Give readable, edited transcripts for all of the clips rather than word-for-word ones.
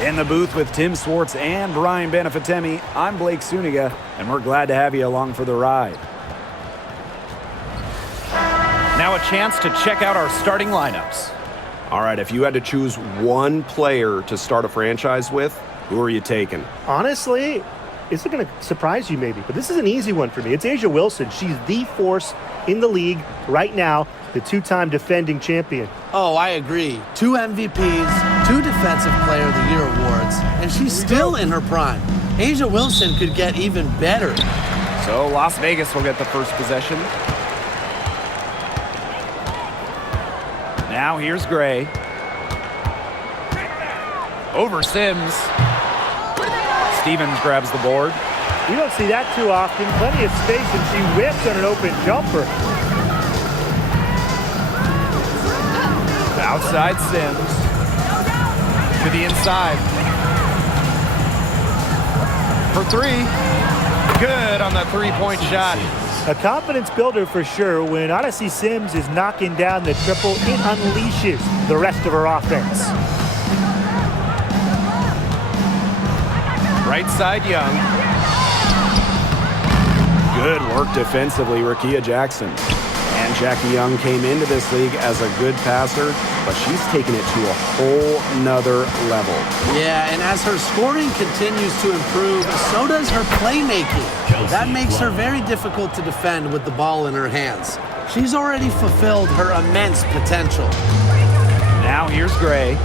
In the booth with Tim Swartz and Brian Benefitemi, I'm Blake Suniga, and we're glad to have you along for the ride. Now a chance to check out our starting lineups. All right, if you had to choose one player to start a franchise with, who are you taking? Honestly, it's going to surprise you maybe, but this is an easy one for me. It's A'ja Wilson. She's the force in the league right now, the two-time defending champion. Oh, I agree. 2 MVPs, 2 Defensive Player of the Year awards, and she's still in her prime. A'ja Wilson could get even better. So Las Vegas will get the first possession. Now here's Gray. Over Sims. Stevens grabs the board. You don't see that too often. Plenty of space, and she whips on an open jumper. Outside Sims. To the inside. For 3. Good on the three-point shot. A confidence builder for sure. When Odyssey Sims is knocking down the triple, it unleashes the rest of her offense. Right side, Young. Good work defensively, Rickea Jackson. And Jackie Young came into this league as a good passer, but she's taken it to a whole nother level. Yeah, and as her scoring continues to improve, so does her playmaking. That makes her very difficult to defend with the ball in her hands. She's already fulfilled her immense potential. Now here's Gray.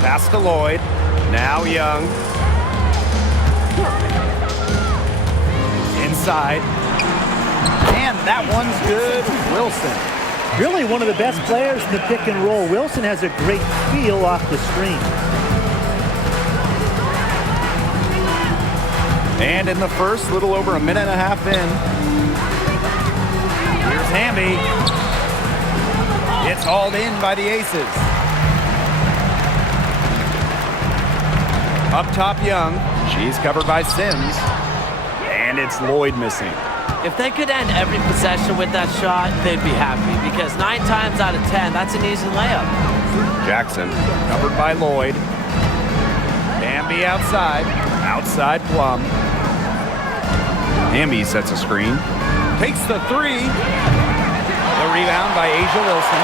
Pass to Lloyd. Now Young. Inside. And that one's good. Wilson. Really one of the best players in the pick and roll. Wilson has a great feel off the screen. And in the first, little over a minute and a half in. Here's Hamby. It's hauled in by the Aces. Up top, Young. She's covered by Sims. And it's Lloyd missing. If they could end every possession with that shot, they'd be happy, because 9 times out of 10, that's an easy layup. Jackson. Covered by Lloyd. Hamby outside. Outside Plum. Hamby sets a screen. Takes the 3. The rebound by A'ja Wilson.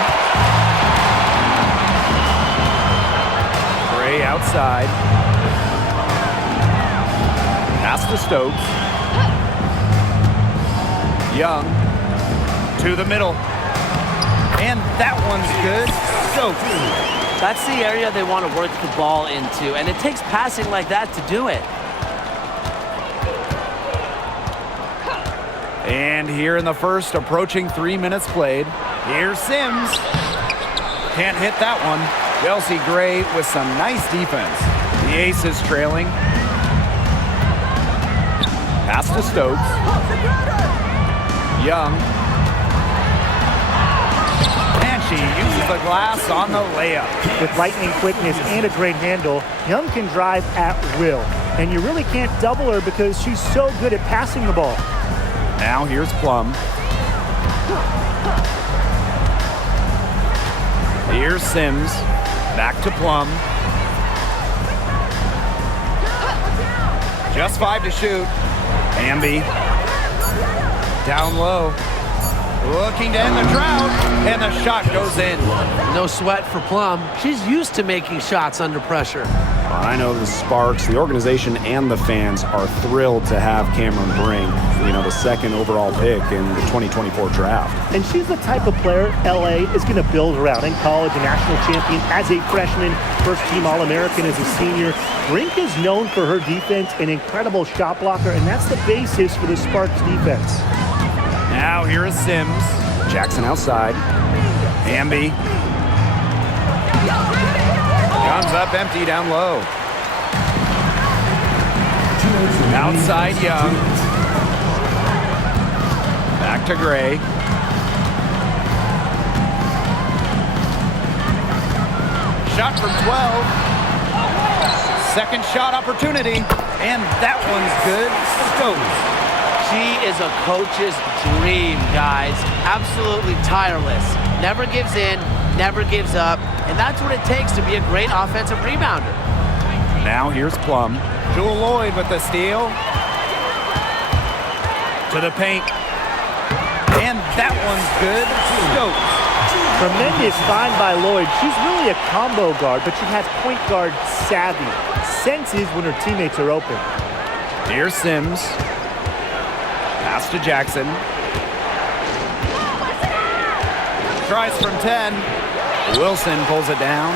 Gray outside. Pass to Stokes. Young to the middle. And that one's good. Stokes. That's the area they want to work the ball into, and it takes passing like that to do it. And here in the first, approaching 3 minutes played. Here's Sims. Can't hit that one. Chelsea Gray with some nice defense. The Aces trailing. Pass to Stokes. Young. And she uses the glass on the layup. With lightning quickness and a great handle, Young can drive at will. And you really can't double her because she's so good at passing the ball. Now here's Plum. Here's Sims. Back to Plum. Just 5 to shoot. Hamby. Down low. Looking to end the drought. And the shot goes in. No sweat for Plum. She's used to making shots under pressure. I know the Sparks, the organization, and the fans are thrilled to have Cameron Brink, the second overall pick in the 2024 draft. And she's the type of player LA is going to build around. In college, a national champion as a freshman, first-team All-American as a senior. Brink is known for her defense, an incredible shot blocker, and that's the basis for the Sparks defense. Now here is Sims. Jackson outside. Hamby. Comes up empty down low. Outside Young. Back to Gray. Shot from 12. Second shot opportunity. And that one's good. Stokes. She is a coach's dream, guys. Absolutely tireless. Never gives in, never gives up. and that's what it takes to be a great offensive rebounder. Now here's Plum. Jewel Lloyd with the steal. To the paint. And that one's good. Stokes. Tremendous find by Lloyd. She's really a combo guard, but she has point guard savvy. Senses when her teammates are open. Here's Sims. Pass to Jackson. Tries from 10. Wilson pulls it down.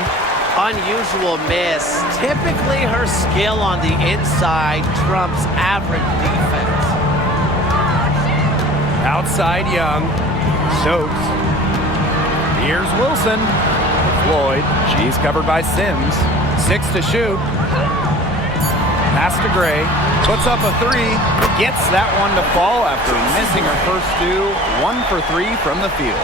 Unusual miss. Typically, her skill on the inside trumps average defense. Outside Young. Stokes. Here's Wilson. Floyd. She's covered by Sims. 6 to shoot. Pass to Gray. Puts up a 3. Gets that one to fall after missing her first 2. 1 for 3 from the field.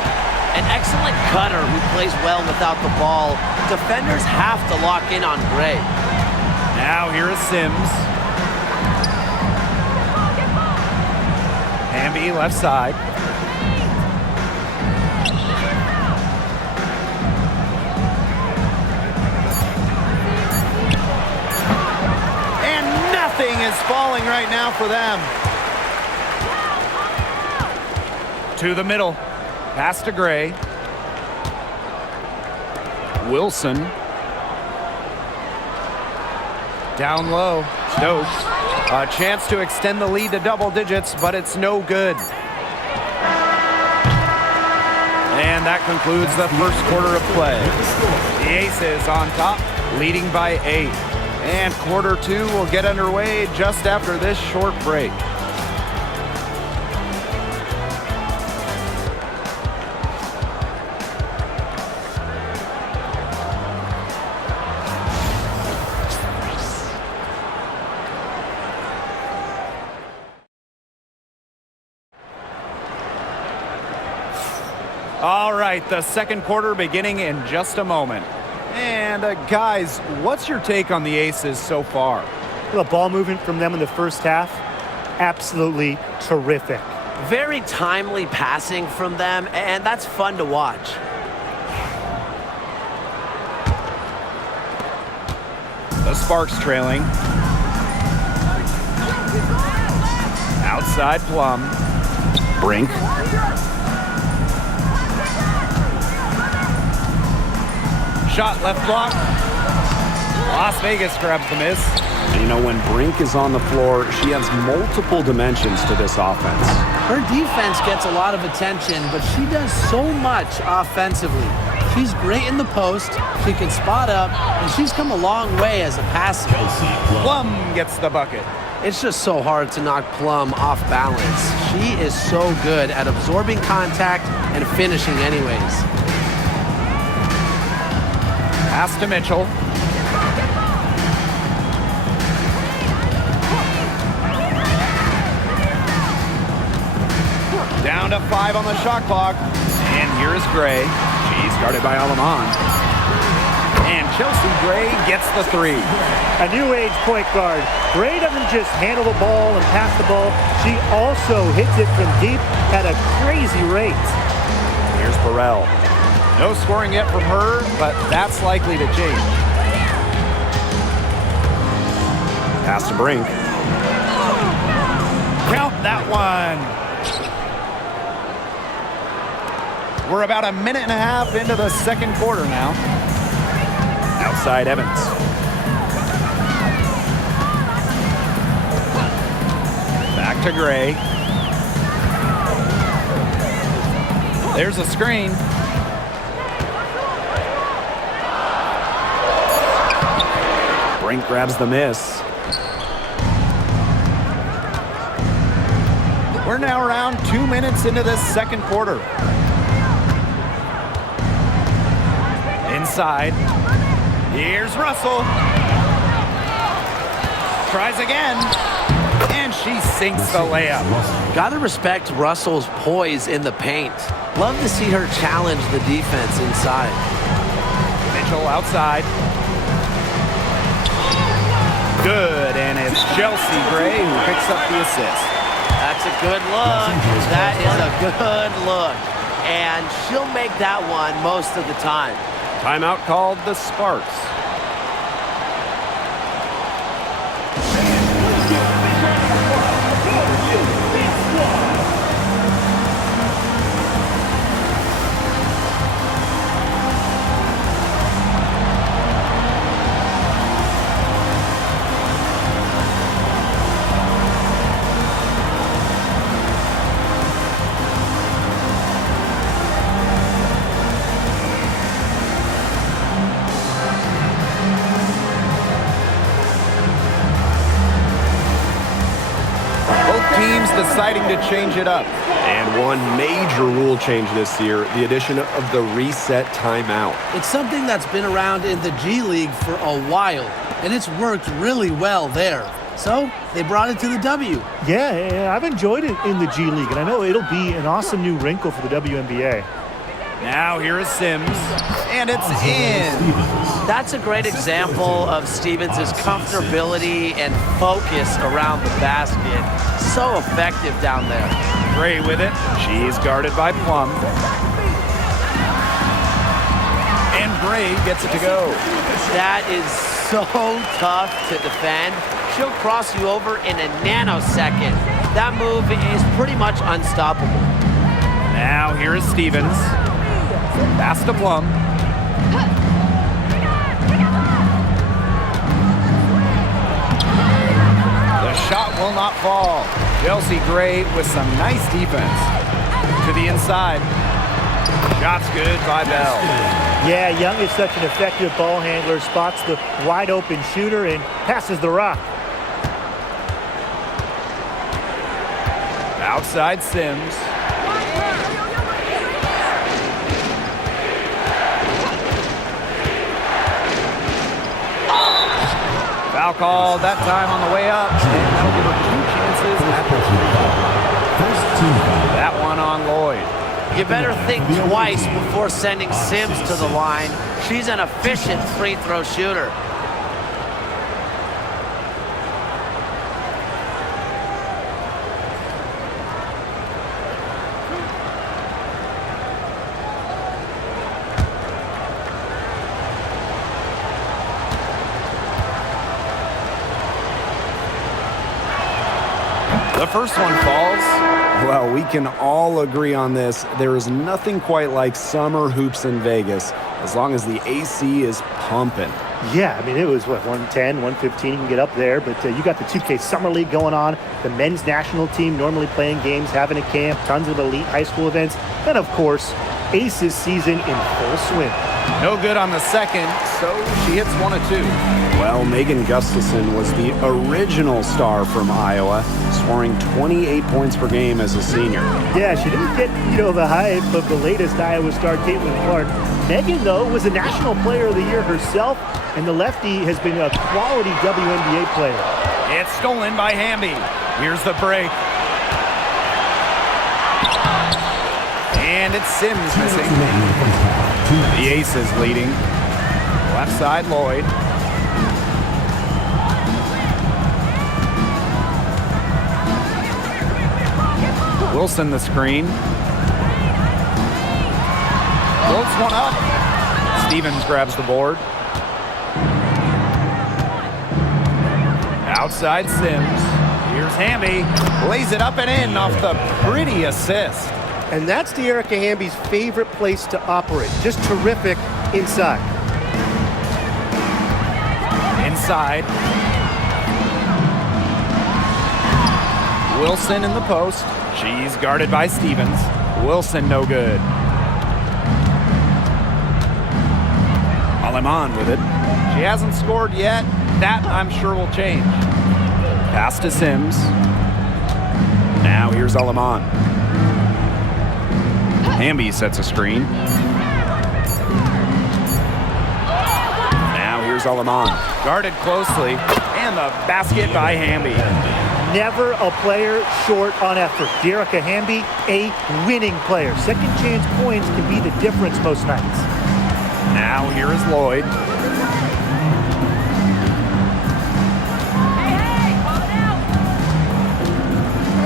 An excellent cutter who plays well without the ball. Defenders have to lock in on Gray. Now here is Sims. Hamby left side. And nothing is falling right now for them. To the middle. Pass to Gray. Wilson. Down low. Stokes. A chance to extend the lead to double digits, but it's no good. And that concludes the first quarter of play. The Aces on top, leading by 8. And quarter 2 will get underway just after this short break. All right, the second quarter beginning in just a moment. And guys, what's your take on the Aces so far? The ball movement from them in the first half, absolutely terrific. Very timely passing from them, and that's fun to watch. The Sparks trailing. Outside Plum. Brink. Shot left block. Las Vegas grabs the miss. And you know, when Brink is on the floor, she has multiple dimensions to this offense. Her defense gets a lot of attention, but she does so much offensively. She's great in the post, she can spot up, and she's come a long way as a passer. Plum gets the bucket. It's just so hard to knock Plum off balance. She is so good at absorbing contact and finishing anyways. Pass to Mitchell. Down to 5 on the shot clock. And here is Gray. She's guarded by Alamon. And Chelsea Gray gets the 3. A new age point guard. Gray doesn't just handle the ball and pass the ball. She also hits it from deep at a crazy rate. Here's Burrell. No scoring yet from her, but that's likely to change. Pass to Brink. Count that one. We're about a minute and a half into the second quarter now. Outside Evans. Back to Gray. There's a screen. Brink grabs the miss. We're now around 2 minutes into this second quarter. Inside. Here's Russell. Tries again. And she sinks the layup. Gotta respect Russell's poise in the paint. Love to see her challenge the defense inside. Mitchell outside. Good, and it's Chelsea Gray who picks up the assist. That's a good look. That is a good look. And she'll make that one most of the time. Timeout called the Sparks. Teams deciding to change it up. And one major rule change this year, the addition of the reset timeout. It's something that's been around in the G League for a while, and it's worked really well there. So they brought it to the W. Yeah, I've enjoyed it in the G League, and I know it'll be an awesome new wrinkle for the WNBA. Now here is Sims, and it's in. That's a great example of Stevens' comfortability and focus around the basket. So effective down there. Gray with it. She's guarded by Plum. And Gray gets it to go. That is so tough to defend. She'll cross you over in a nanosecond. That move is pretty much unstoppable. Now here is Stevens. Pass to Plum. The shot will not fall. Chelsea Gray with some nice defense. To the inside. Shot's good by Bell. Yeah, Young is such an effective ball handler, spots the wide open shooter and passes the rock. Outside Sims. Foul called that time on the way up. And that'll give her 2 chances at the free throw. That one on Lloyd. You better think twice before sending Sims to the line. She's an efficient free throw shooter. The first one falls. Well, we can all agree on this. There is nothing quite like summer hoops in Vegas, as long as the AC is pumping. Yeah, I mean, it was, 110, 115, you can get up there, but you got the 2K Summer League going on, the men's national team normally playing games, having a camp, tons of elite high school events, and of course, Aces season in full swing. No good on the second, so she hits 1 of 2. Well, Megan Gustafson was the original star from Iowa, scoring 28 points per game as a senior. Yeah, she didn't get, the hype of the latest Iowa star, Caitlin Clark. Megan, though, was a National Player of the Year herself, and the lefty has been a quality WNBA player. It's stolen by Hamby. Here's the break. And it's Sims missing. The Aces leading. Left side, Lloyd. Wilson the screen. Floats one up. Stevens grabs the board. Outside Sims. Here's Hamby. Lays it up and in off the pretty assist. And that's De'Erica Hamby's favorite place to operate. Just terrific inside. Inside. Wilson in the post. She's guarded by Stevens. Wilson no good. Aleman with it. She hasn't scored yet. That I'm sure will change. Pass to Sims. Now here's Aleman. Hamby sets a screen. Now here's Aleman. Guarded closely. And the basket by Hamby. Never a player short on effort. De'Erica Hamby, a winning player. Second chance points can be the difference most nights. Now here is Lloyd.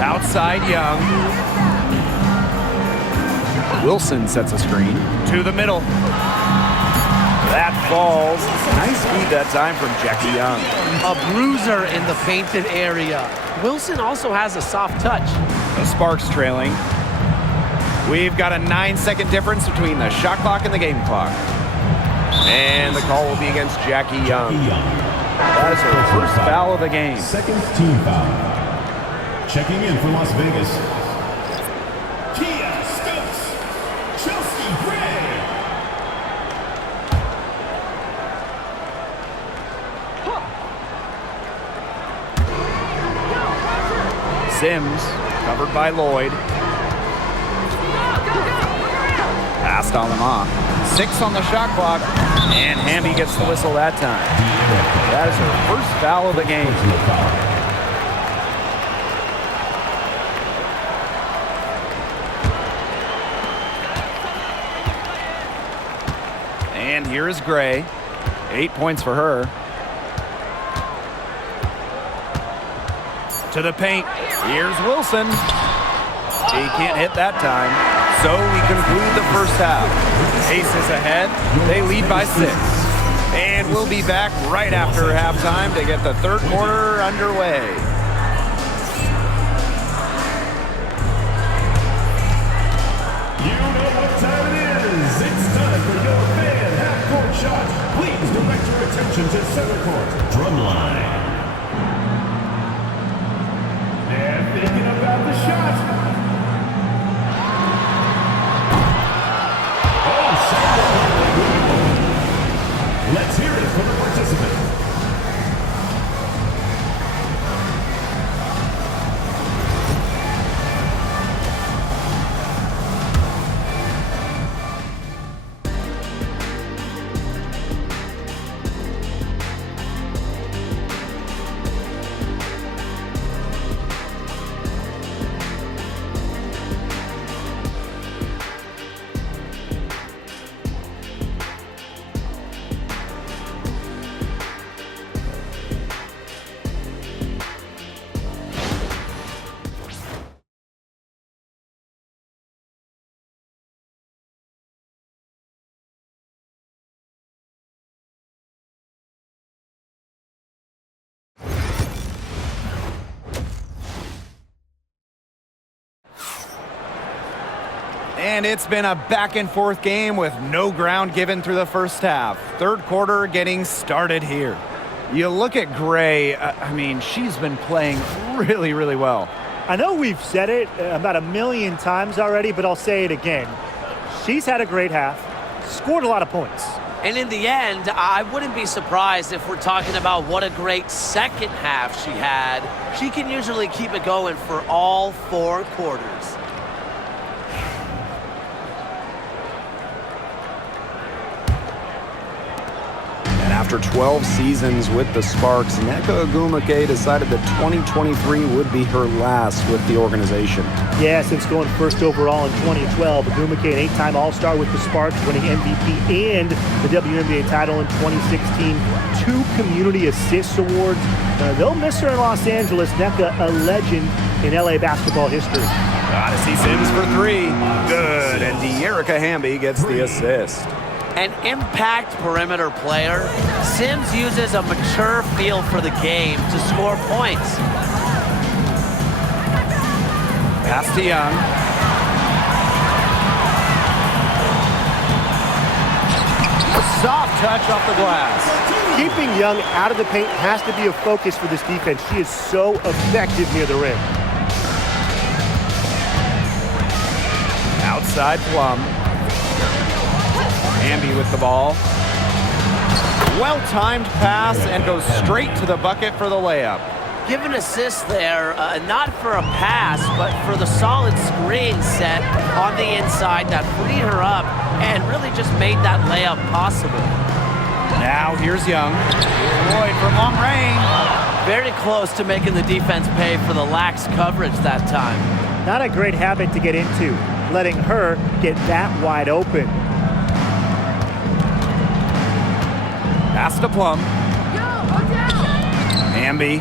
Outside Young. Wilson sets a screen. To the middle. That falls. Nice feed that time from Jackie Young. A bruiser in the painted area. Wilson also has a soft touch. The Sparks trailing. We've got a 9-second difference between the shot clock and the game clock. And the call will be against Jackie Young. That is her first foul of the game. Second team foul. Checking in for Las Vegas. Kia Stokes. Chelsea Gray. Sims, covered by Lloyd. Passed on them off. 6 on the shot clock, and Hamby gets the whistle that time. That is her first foul of the game. And here is Gray. 8 points for her. To the paint. Here's Wilson. He can't hit that time. So we conclude the first half. Aces ahead. They lead by 6. And we'll be back right after halftime to get the third quarter underway. You know what time it is. It's time for your fan half-court shot. Please direct your attention to center court. Drumline. They're thinking about the shot. Let's hear it for the participant. And it's been a back-and-forth game with no ground given through the first half. Third quarter getting started here. You look at Gray, I mean, she's been playing really, really well. I know we've said it about a million times already, but I'll say it again. She's had a great half, scored a lot of points. And in the end, I wouldn't be surprised if we're talking about what a great second half she had. She can usually keep it going for all 4 quarters. After 12 seasons with the Sparks, Nneka Ogwumike decided that 2023 would be her last with the organization. Yeah, since going first overall in 2012, Ogwumike, an 8-time All-Star with the Sparks, winning MVP and the WNBA title in 2016, 2 Community Assists Awards. They'll miss her in Los Angeles. Nneka, a legend in LA basketball history. Odyssey Sims for 3. Good, and De'Erica Hamby gets the assist. An impact perimeter player, Sims uses a mature feel for the game to score points. Pass to Young. Soft touch off the glass. Keeping Young out of the paint has to be a focus for this defense. She is so effective near the rim. Outside Plum. Hamby with the ball. Well-timed pass and goes straight to the bucket for the layup. Give an assist there, not for a pass, but for the solid screen set on the inside that freed her up and really just made that layup possible. Now here's Young. Lloyd from long range. Very close to making the defense pay for the lax coverage that time. Not a great habit to get into, letting her get that wide open. Pass to Plum. Hamby.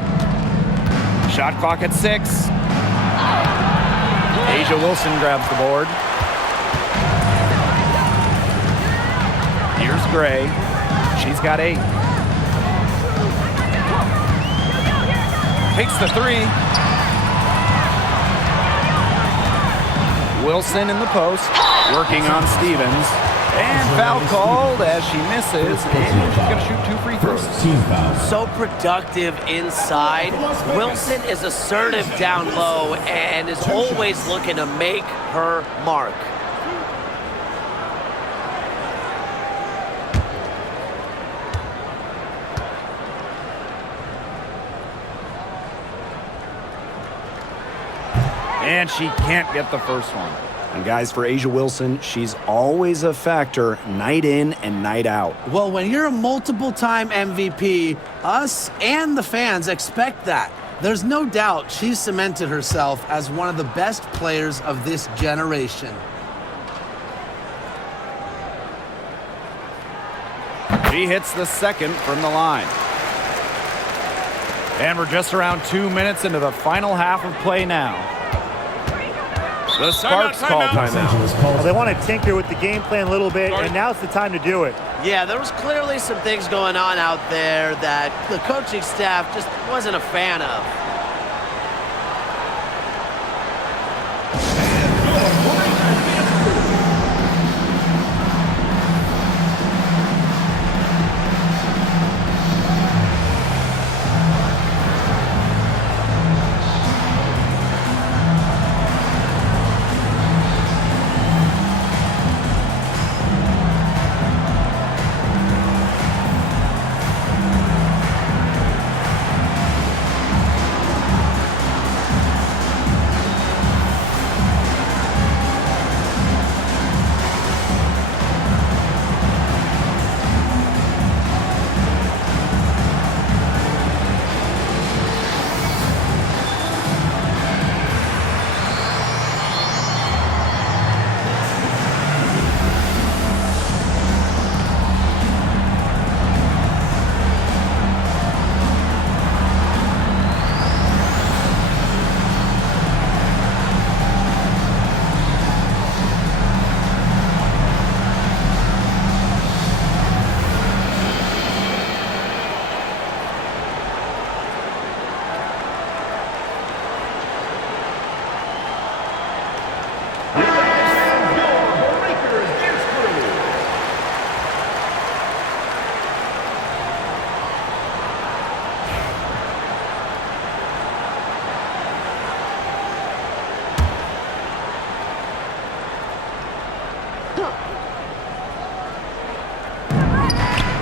Shot clock at 6. Asia Wilson grabs the board. Here's Gray. She's got 8. Takes the 3. Wilson in the post, working on Stevens. And foul called as she misses, and she's going to shoot 2 free throws. Team foul. So productive inside. Wilson is assertive down low and is always looking to make her mark. And she can't get the first one. And guys, for A'ja Wilson, she's always a factor night in and night out. Well, when you're a multiple-time MVP, us and the fans expect that. There's no doubt she's cemented herself as one of the best players of this generation. She hits the second from the line. And we're just around 2 minutes into the final half of play now. The Sparks call timeout. Well, they want to tinker with the game plan a little bit, and now's the time to do it. Yeah, there was clearly some things going on out there that the coaching staff just wasn't a fan of.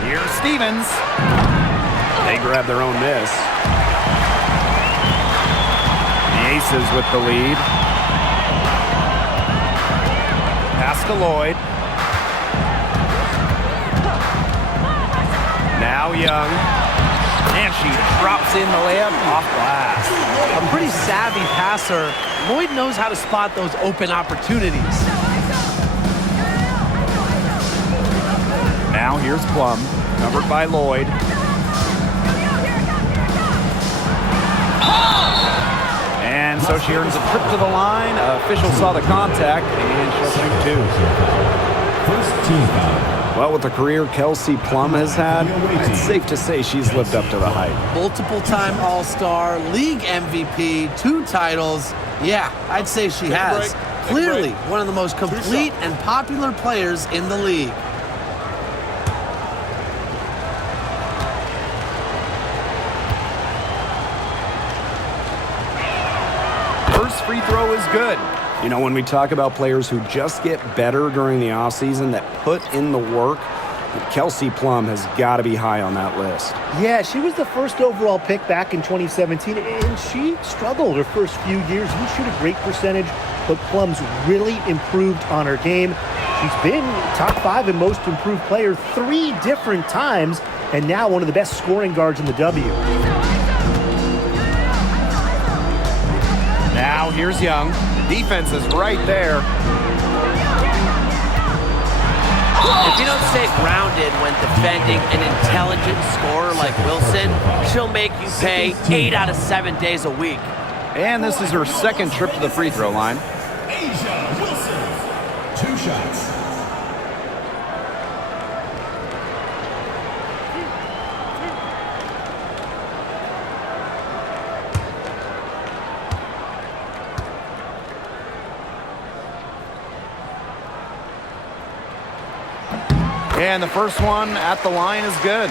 Here's Stevens. They grab their own miss. The Aces with the lead. Pass to Lloyd. Now Young. And she drops in the layup off glass. A pretty savvy passer. Lloyd knows how to spot those open opportunities. Now here's Plum, covered by Lloyd. And so she earns a trip to the line. Official saw the contact, and she'll shoot 2. First team foul. Well, with the career Kelsey Plum has had, it's safe to say she's lived up to the hype. Multiple-time All-Star, league MVP, 2 titles. Yeah, I'd say she has. Clearly one of the most complete and popular players in the league. First free throw is good. You know, when we talk about players who just get better during the offseason, that put in the work, Kelsey Plum has got to be high on that list. Yeah, she was the first overall pick back in 2017, and she struggled her first few years. Didn't shoot a great percentage, but Plum's really improved on her game. She's been top 5 in most improved player 3 different times, and now one of the best scoring guards in the W. Now here's Young. Defense is right there. If you don't stay grounded when defending an intelligent scorer like Wilson, she'll make you pay 8 out of 7 days a week. And this is her second trip to the free throw line. A'ja Wilson. 2 shots. And the first one at the line is good.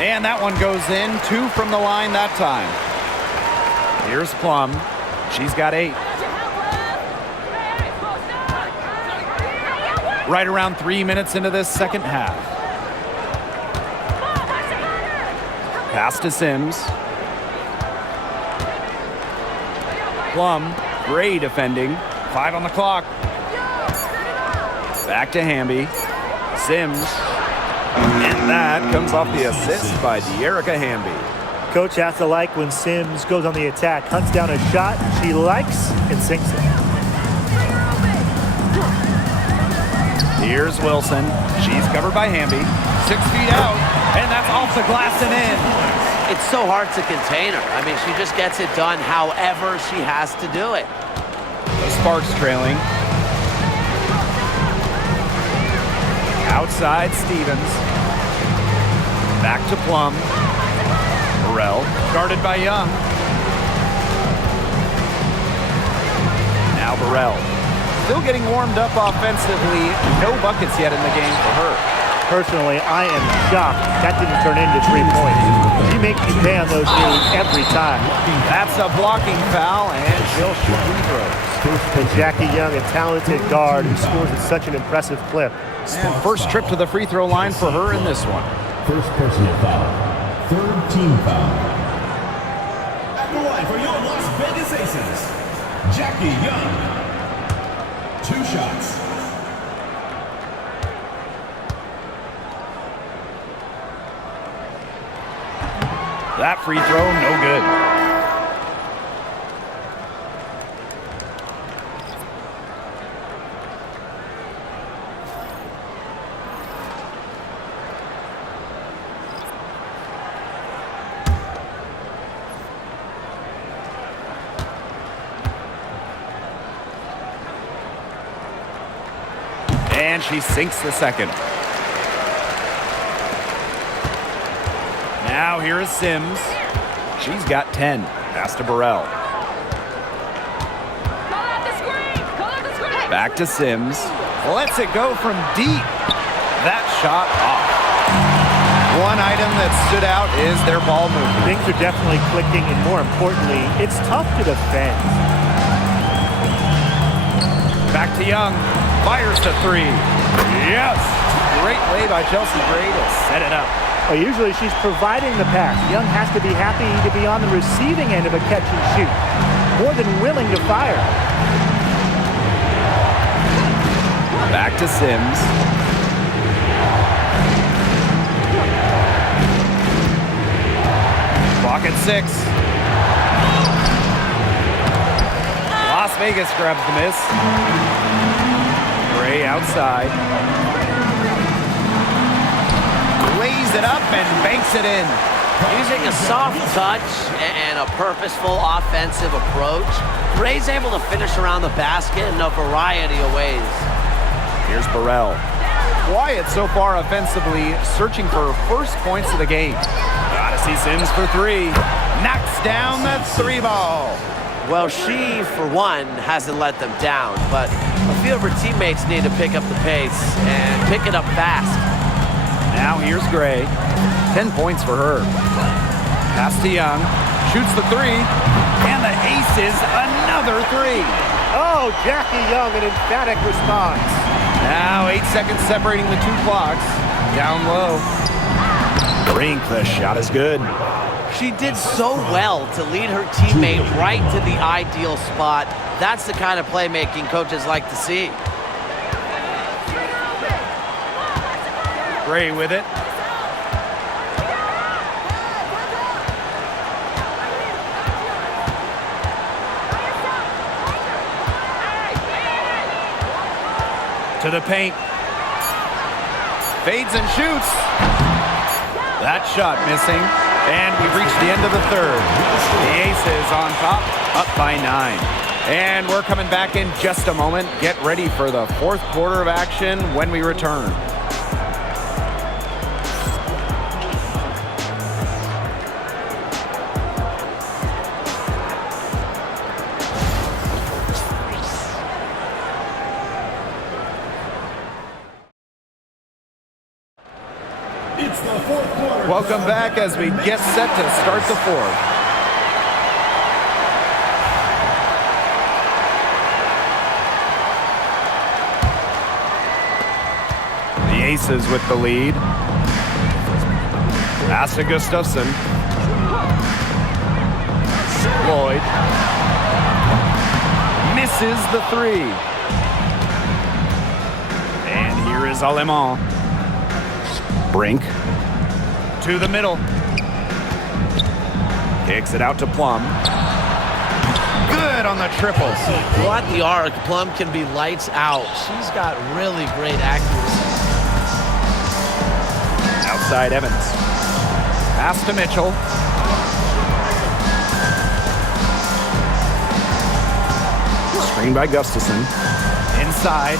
And that one goes in. 2 from the line that time. Here's Plum. She's got 8. Right around 3 minutes into this second half. Pass to Sims. Plum, Gray defending. 5 on the clock. Back to Hamby. Sims. And that comes off the assist by De'Erica Hamby. Coach has to like when Sims goes on the attack, hunts down a shot she likes, and sinks it. Here's Wilson. She's covered by Hamby. 6 feet out, and that's off the glass and in. It's so hard to contain her. I mean, she just gets it done however she has to do it. The Sparks trailing. Outside Stevens. Back to Plum. Burrell, guarded by Young. Now Burrell. Still getting warmed up offensively. No buckets yet in the game for her. Personally, I am shocked that didn't turn into 3 points. She makes you pay on those nearly every time. That's a blocking foul, and she'll shoot free throws. And Jackie Young, a talented guard who scores at such an impressive clip. And first trip to the free throw line for her in this one. First personal foul. Third team foul. At the line for your Las Vegas Aces, Jackie Young. 2 shots. That free throw, no good. And she sinks the second. Now here is Sims. She's got 10. Pass to Burrell. Back to Sims. Lets it go from deep. That shot off. One item that stood out is their ball movement. Things are definitely clicking, and more importantly, it's tough to defend. Back to Young. Fires to 3. Yes! Great play by Chelsea Gray to set it up. Well, usually she's providing the pass. Young has to be happy to be on the receiving end of a catch and shoot. More than willing to fire. Back to Sims. Clock at 6. Las Vegas grabs the miss. Gray outside. Lays it up and banks it in. Using a soft touch and a purposeful offensive approach, Gray's able to finish around the basket in a variety of ways. Here's Burrell. Quiet so far offensively, searching for her first points of the game. Gotta see Sims for 3. Knocks down the 3 ball. Well, she, for one, hasn't let them down, but a few of her teammates need to pick up the pace and pick it up fast. Now here's Gray. 10 points for her. Pass to Young. Shoots the 3. And the ace is another 3. Oh, Jackie Young, an emphatic response. Now 8 seconds separating the 2 clocks. Down low. Brink, the shot is good. She did so well to lead her teammate right to the ideal spot. That's the kind of playmaking coaches like to see. Gray with it. To the paint. Fades and shoots. That shot missing. And we've reached the end of the third. The Aces on top, up by 9. And we're coming back in just a moment. Get ready for the fourth quarter of action when we return. It's the fourth quarter. Welcome back as we get set to start the fourth. The Aces with the lead. Pass to Gustafson. Lloyd. Misses the three. And here is Alemán. Brink. To the middle. Kicks it out to Plum. Good on the triples. Well, at the arc, Plum can be lights out. She's got really great accuracy. Outside Evans. Pass to Mitchell. Screen by Gustafson. Inside.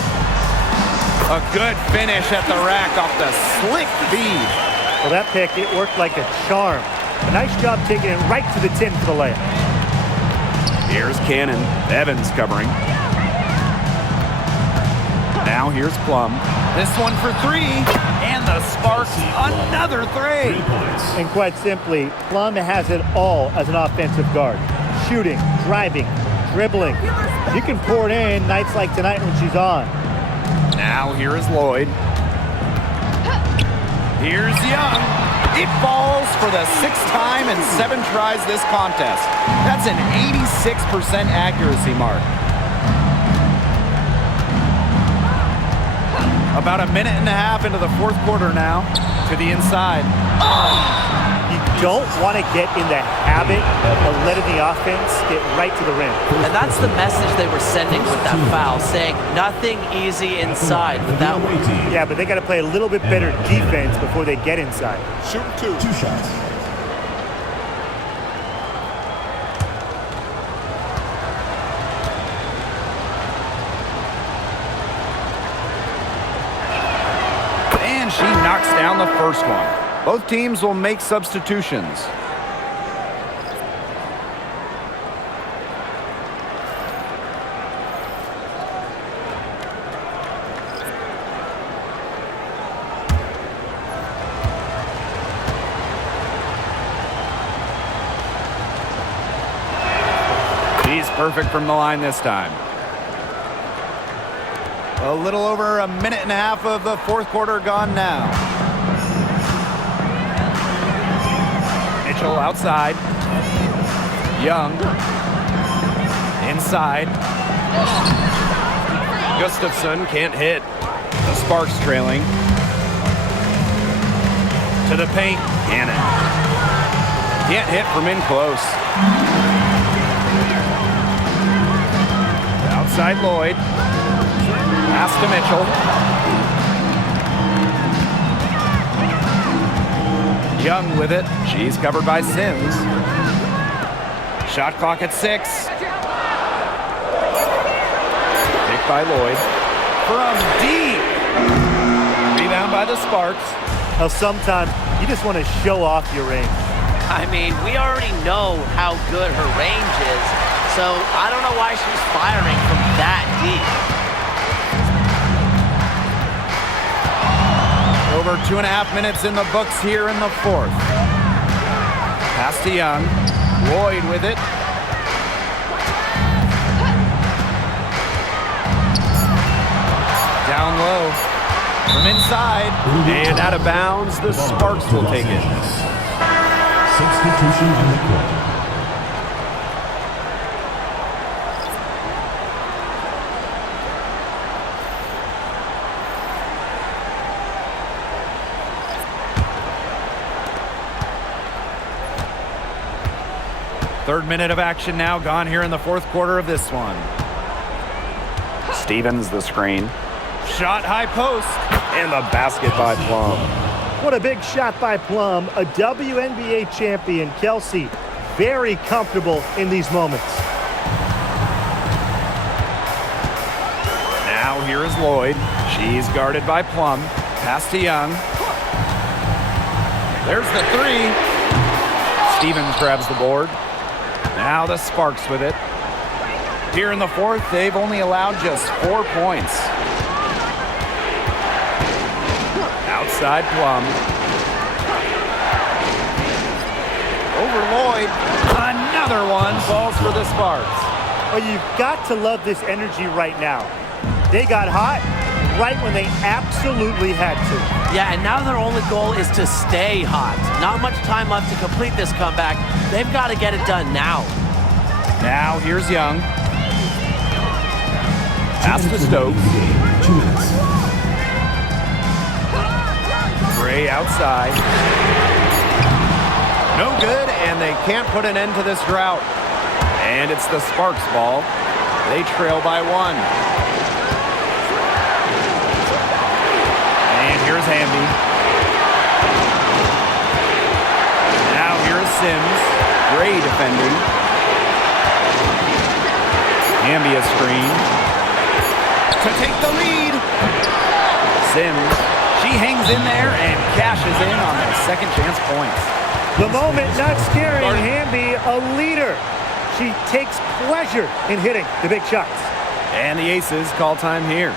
A good finish at the rack off the slick feed. Well, that pick, it worked like a charm. A nice job taking it right to the 10 for the layup. Here's Cannon. Evans covering. Now here's Plum. This one for three. And the Sparks, another three. 3 points. And quite simply, Plum has it all as an offensive guard. Shooting, driving, dribbling. You can pour it in nights like tonight when she's on. Now here is Lloyd. Here's Young. It falls for the 6th time in 7 tries this contest. That's an 86% accuracy mark. About a minute and a half into the fourth quarter now. To the inside. You don't want to get in the habit of letting the offense get right to the rim. And that's the message they were sending with that foul, saying nothing easy inside with that one. Yeah, but they got to play a little bit better defense before they get inside. Shoot 2 shots. And she knocks down the first one. Both teams will make substitutions. She's perfect from the line this time. A little over a minute and a half of the fourth quarter gone now. Mitchell outside. Young. Inside. Gustafson can't hit. The Sparks trailing. To the paint. Cannon. Can't hit from in close. Outside Lloyd. Pass to Mitchell. Young with it. She's covered by Sims. Shot clock at 6. Picked by Lloyd. From deep. Rebound by the Sparks. Now, sometimes you just want to show off your range. I mean, we already know how good her range is, so I don't know why she's firing from that deep. Over 2.5 minutes in the books here in the fourth. Pass to Young. Lloyd with it. Down low. From inside. And out of bounds. The Sparks will take it. Substitution on the court. Third minute of action now gone here in the fourth quarter of this one. Stevens the screen. Shot high post. And the basket by Plum. What a big shot by Plum, a WNBA champion. Kelsey, very comfortable in these moments. Now here is Lloyd. She's guarded by Plum. Pass to Young. There's the three. Stevens grabs the board. Now the Sparks with it. Here in the fourth, they've only allowed just 4 points. Outside Plum. Over Lloyd. Another one falls for the Sparks. Well, you've got to love this energy right now. They got hot right when they absolutely had to. Yeah, and now their only goal is to stay hot. Not much time left to complete this comeback. They've got to get it done now. Now here's Young. Pass to Stokes. 2 minutes. Gray outside. No good, and they can't put an end to this drought. And it's the Sparks ball. They trail by 1. And here's Hamby. Now here is Sims. Gray defending. Hamby a screen. To take the lead. Sims. She hangs in there and cashes in on the second chance points. The moment not scaring Hamby, a leader. She takes pleasure in hitting the big shots. And the Aces call time here.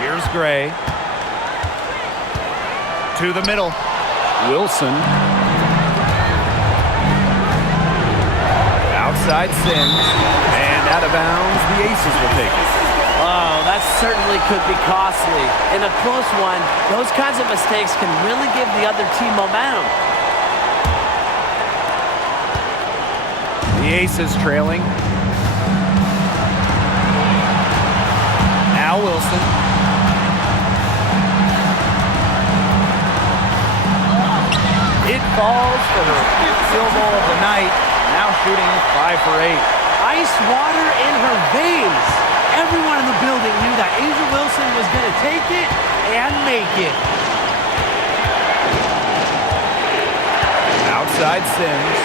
Here's Gray. To the middle. Wilson. Outside Sims. And out of bounds, the Aces will take it. Oh, that certainly could be costly. In a close one, those kinds of mistakes can really give the other team momentum. The Aces trailing. Now Wilson. It falls for her fifth field goal of the night. Now shooting 5 for 8. Ice water in her veins. Everyone in the building knew that A'ja Wilson was going to take it and make it. Outside Sims.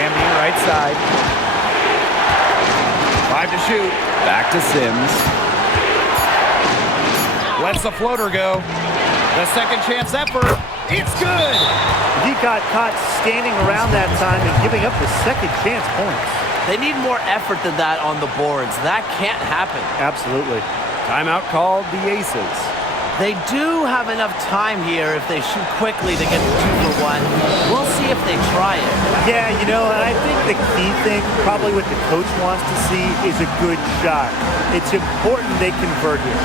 Hamby right side. 5 to shoot. Back to Sims. Lets the floater go. The second chance effort. It's good. He got caught standing around that time and giving up the second chance points. They need more effort than that on the boards. That can't happen. Absolutely. Timeout called the Aces. They do have enough time here if they shoot quickly to get to 2 for 1. We'll see if they try it. Yeah, you know, and I think the key thing, probably what the coach wants to see, is a good shot. It's important they convert here.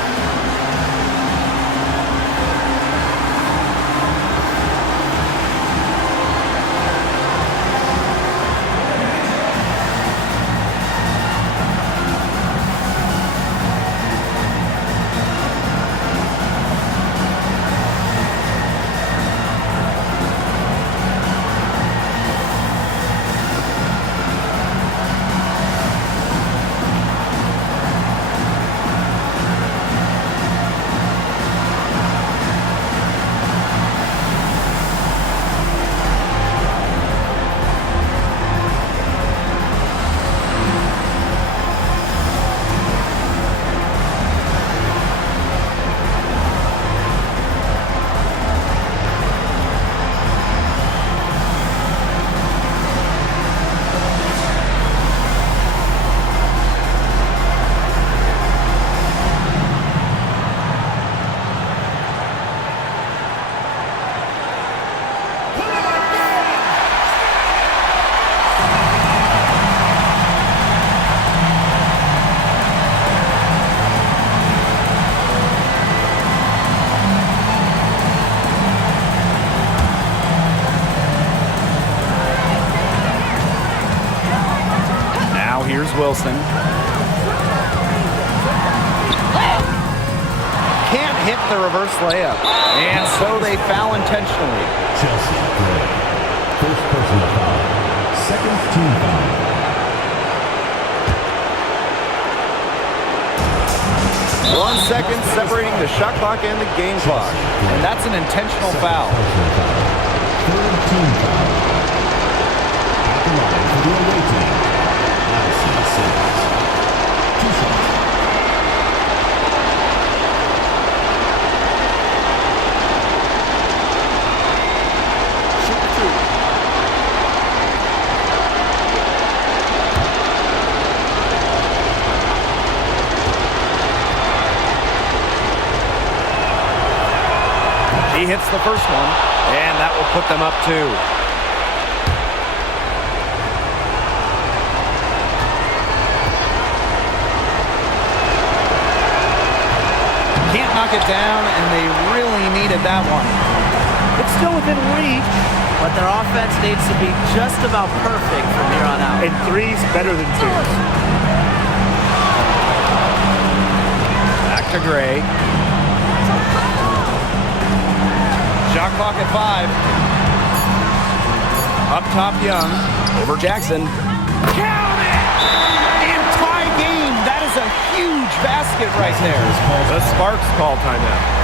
Wilson. Can't hit the reverse layup. And so they foul intentionally. Chelsea Gray. First personal foul. Second team foul. 1 second separating the shot clock and the game clock. And that's an intentional foul. Personal foul. Third team foul. At the line for the away team. Madison Sims. 2 shots. He hits the first one, and that will put them up 2. Can't knock it down, and they really needed that one. It's still within reach, But their offense needs to be just about perfect from here on out. and three's better than twos. Back to Gray. Shot clock at 5. Up top, Young. Over Jackson. Count it! And tie game. That is a huge basket right there. The Sparks call timeout.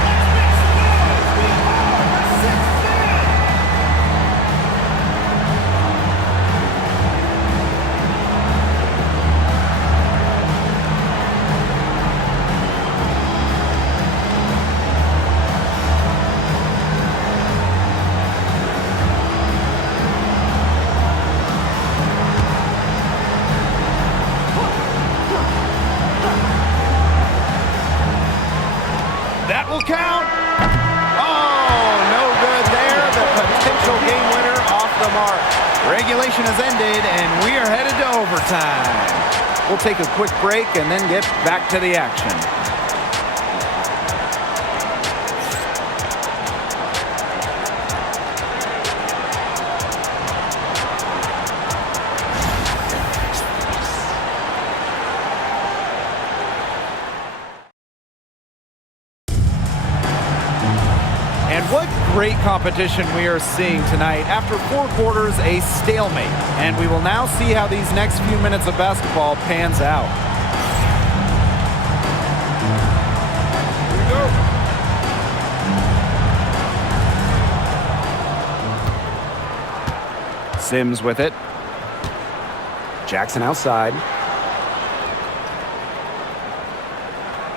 That will count. Oh, no good there. The potential game winner off the mark. Regulation has ended, and we are headed to overtime. We'll take a quick break and then get back to the action. And what great competition we are seeing tonight. After 4 quarters, a stalemate. And we will now see how these next few minutes of basketball pans out. Here we go. Sims with it. Jackson outside.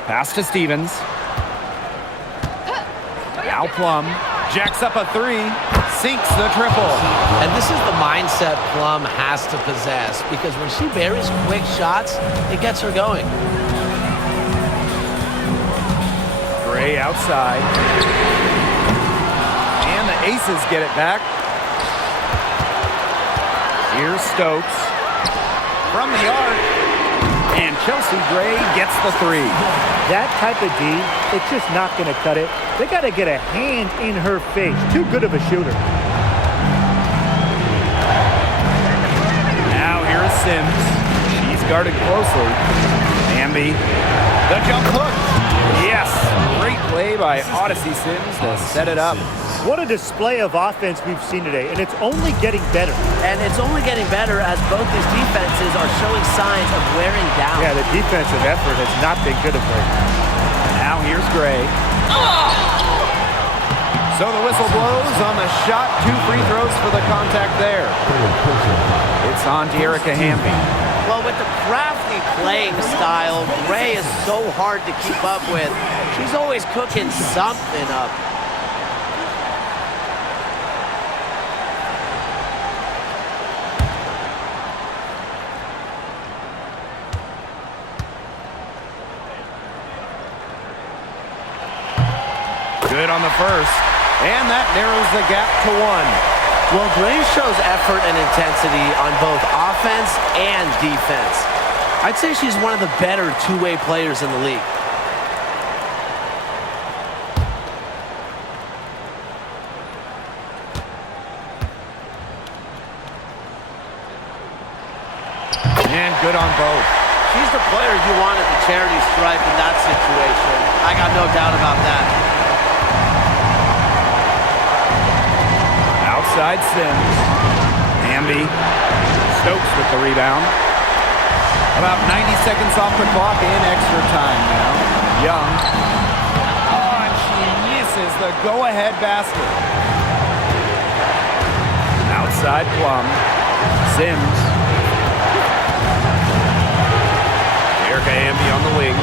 Pass to Stevens. Now Plum jacks up a 3, sinks the triple. And this is the mindset Plum has to possess, because when she buries quick shots, it gets her going. Gray outside. And the Aces get it back. Here's Stokes. From the arc. And Chelsea Gray gets the 3. That type of D, it's just not going to cut it. They got to get a hand in her face. Too good of a shooter. Now here is Sims. She's guarded closely. Bambi. The jump hook. Yes. Great play by Odyssey Sims to set it up. What a display of offense we've seen today, and it's only getting better. And it's only getting better as both these defenses are showing signs of wearing down. Yeah, the defensive effort has not been good of late. Now here's Gray. So the whistle blows on the shot. 2 free throws for the contact there. It's on to Erica Hamby. Well, with the crafty playing style, Gray is so hard to keep up with. She's always cooking something up. Good on the first. And that narrows the gap to 1. Well, Gray shows effort and intensity on both offense and defense. I'd say she's one of the better two-way players in the league. And good on both. the player you want at the charity stripe in that situation. I got no doubt about that. Outside Sims. Hamby. Stokes with the rebound. About 90 seconds off the clock in extra time now. Young. Oh, and she misses the go-ahead basket. Outside Plum. Sims. Erica Hamby on the wing.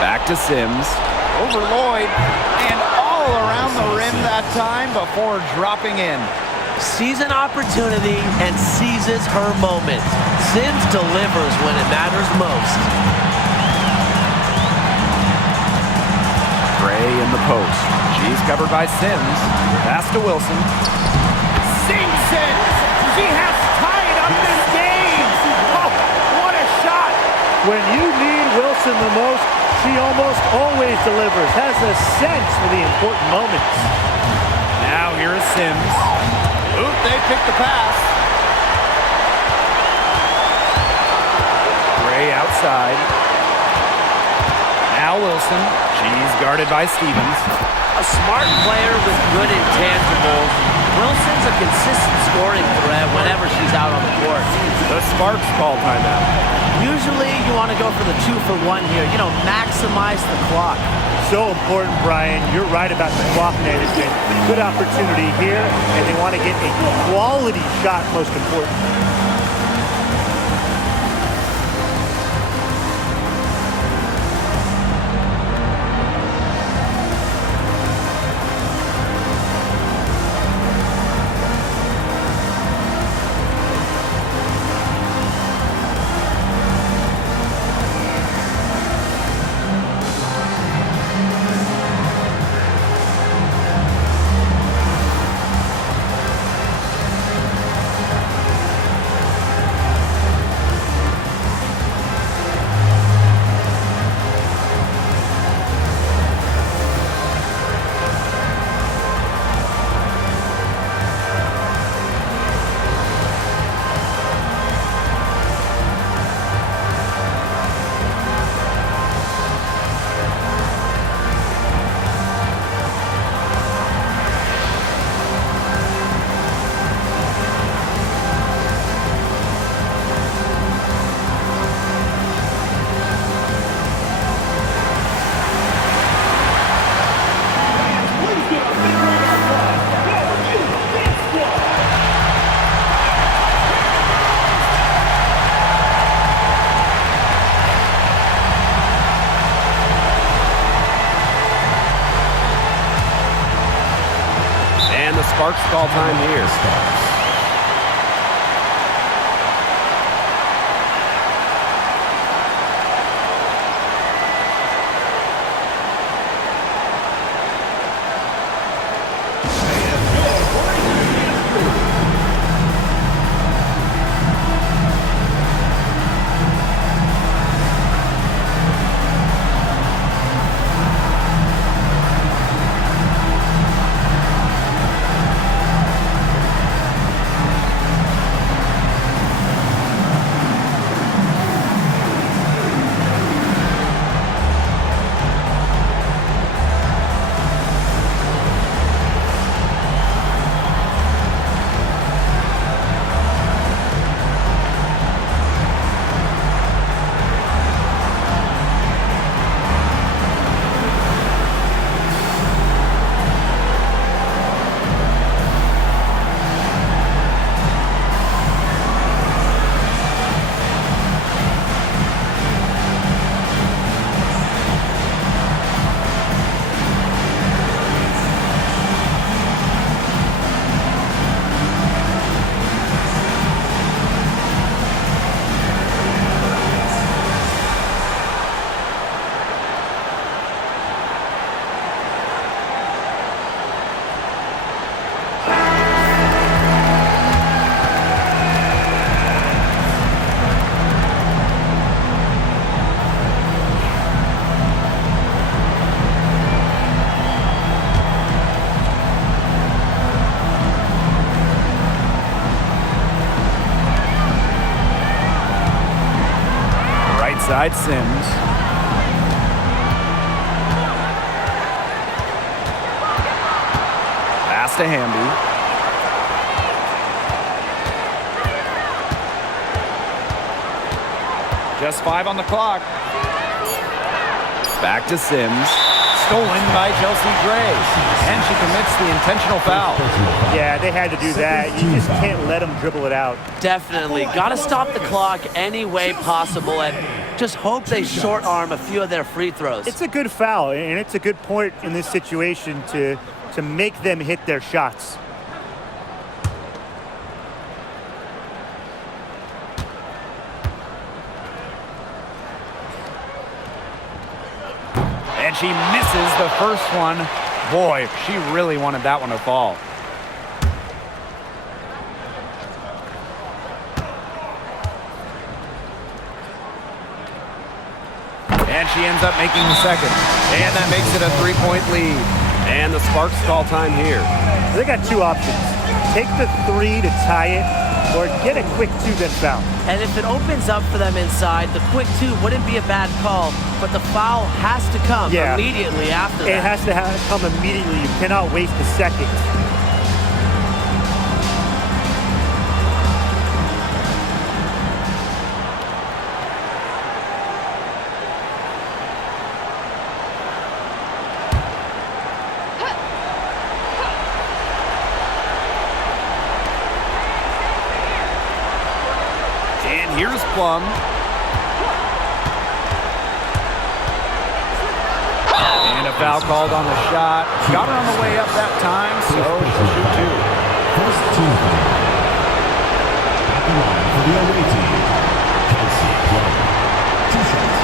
Back to Sims. Over Lloyd. And all around the rim that time before dropping in. Sees an opportunity and seizes her moment. Sims delivers when it matters most. Gray in the post. She's covered by Sims. Pass to Wilson. Sinks it! She has tied up this game! Oh, what a shot! When you need Wilson the most, she almost always delivers. Has a sense for the important moments. Now here is Sims. Oop, they picked the pass. Gray outside. Now Wilson. She's guarded by Stevens. A smart player with good intangibles. Wilson's a consistent scoring threat whenever she's out on the court. The Sparks call timeout. Usually you want to go for the 2-for-1 here. You know, maximize the clock. So important, Brian. You're right about the clock management. Good opportunity here, and they want to get a quality shot, most important. Sparks call time here. Inside Sims. Pass to Hamby. Just 5 on the clock. Back to Sims. Stolen by Chelsea Gray. And she commits the intentional foul. Yeah, they had to do that. You just can't let them dribble it out. Definitely. Got to stop the clock any way possible and just hope they short arm a few of their free throws. It's a good foul, and it's a good point in this situation to make them hit their shots. And she misses the first one. Boy, she really wanted that one to fall. And she ends up making the second. And that makes it a 3-point lead. And the Sparks call time here. They got two options. Take the 3 to tie it, or get a quick 2 then foul. And if it opens up for them inside, the quick 2 wouldn't be a bad call, but the foul has to come immediately after that. It has to come immediately. You cannot waste a second. Here's Plum. And a foul called on the shot. Got her on the way up that time, so she'll shoot 2. First team foul. At the line for the away team, Chelsea Plum. 2 shots.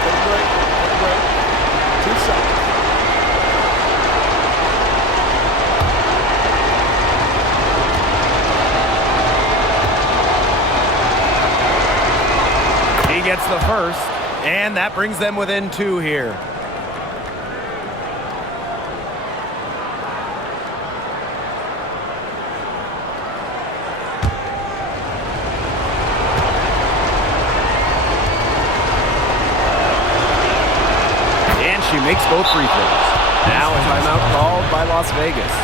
Good break. 2 shots. Gets the first, and that brings them within 2 here. And she makes both free throws. Now a timeout called by Las Vegas.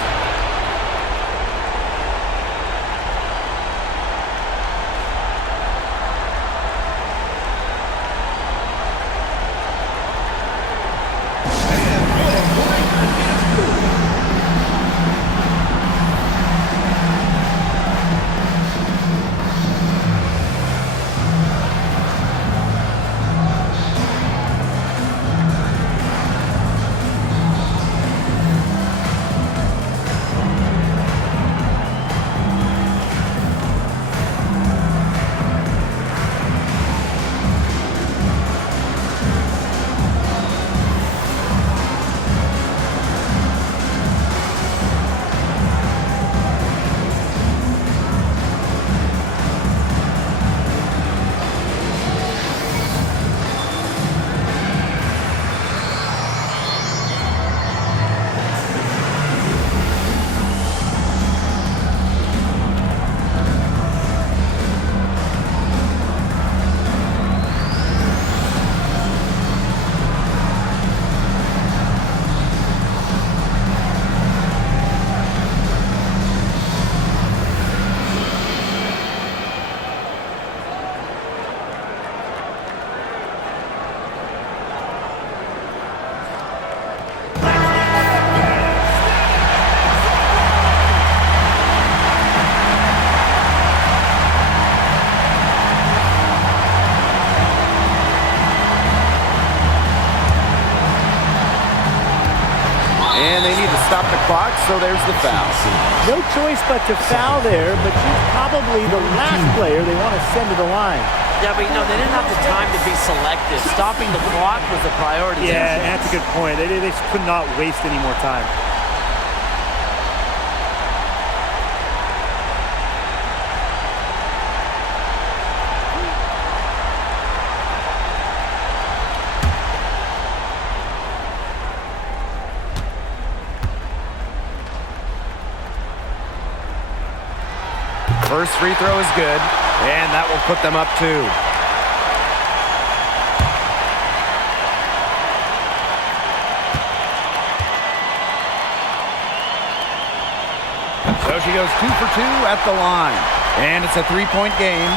And they need to stop the clock, so there's the foul. No choice but to foul there, but she's probably the last player they want to send to the line. Yeah, but you know, they didn't have the time to be selective. Stopping the clock was a priority. Yeah, and that's a good point. They just could not waste any more time. First free throw is good, and that will put them up 2. she goes 2 for 2 at the line. And it's a 3-point game.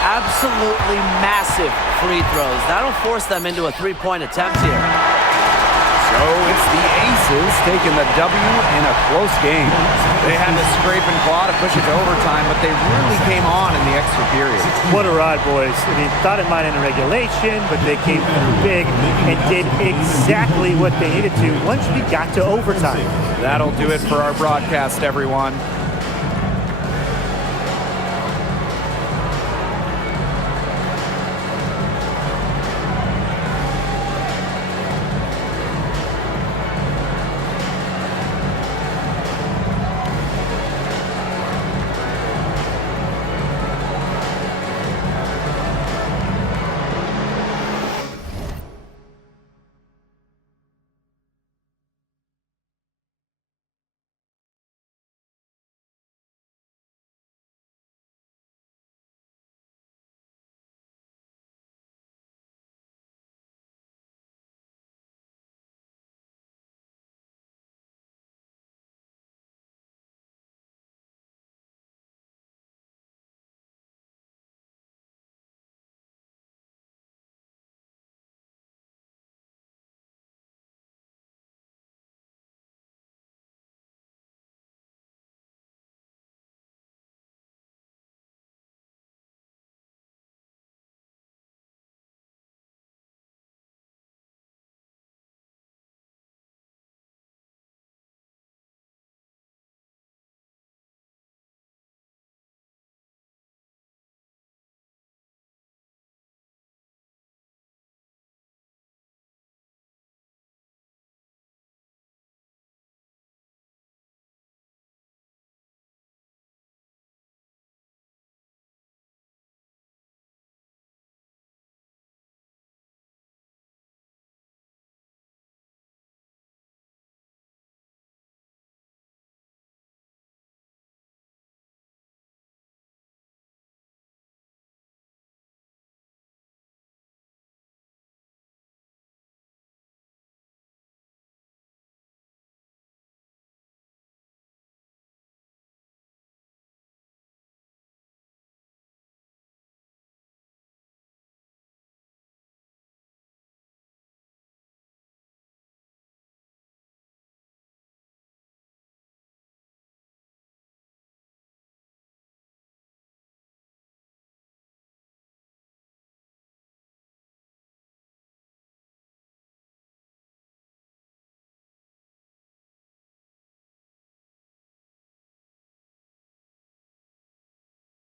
Absolutely massive free throws. That'll force them into a 3-point attempt here. So it's the Aces taking the W in a close game. They had to scrape and claw to push it to overtime, but they really came on in the extra period. What a ride, boys. I mean, thought it might end in regulation, but they came through big and did exactly what they needed to once we got to overtime. That'll do it for our broadcast, everyone.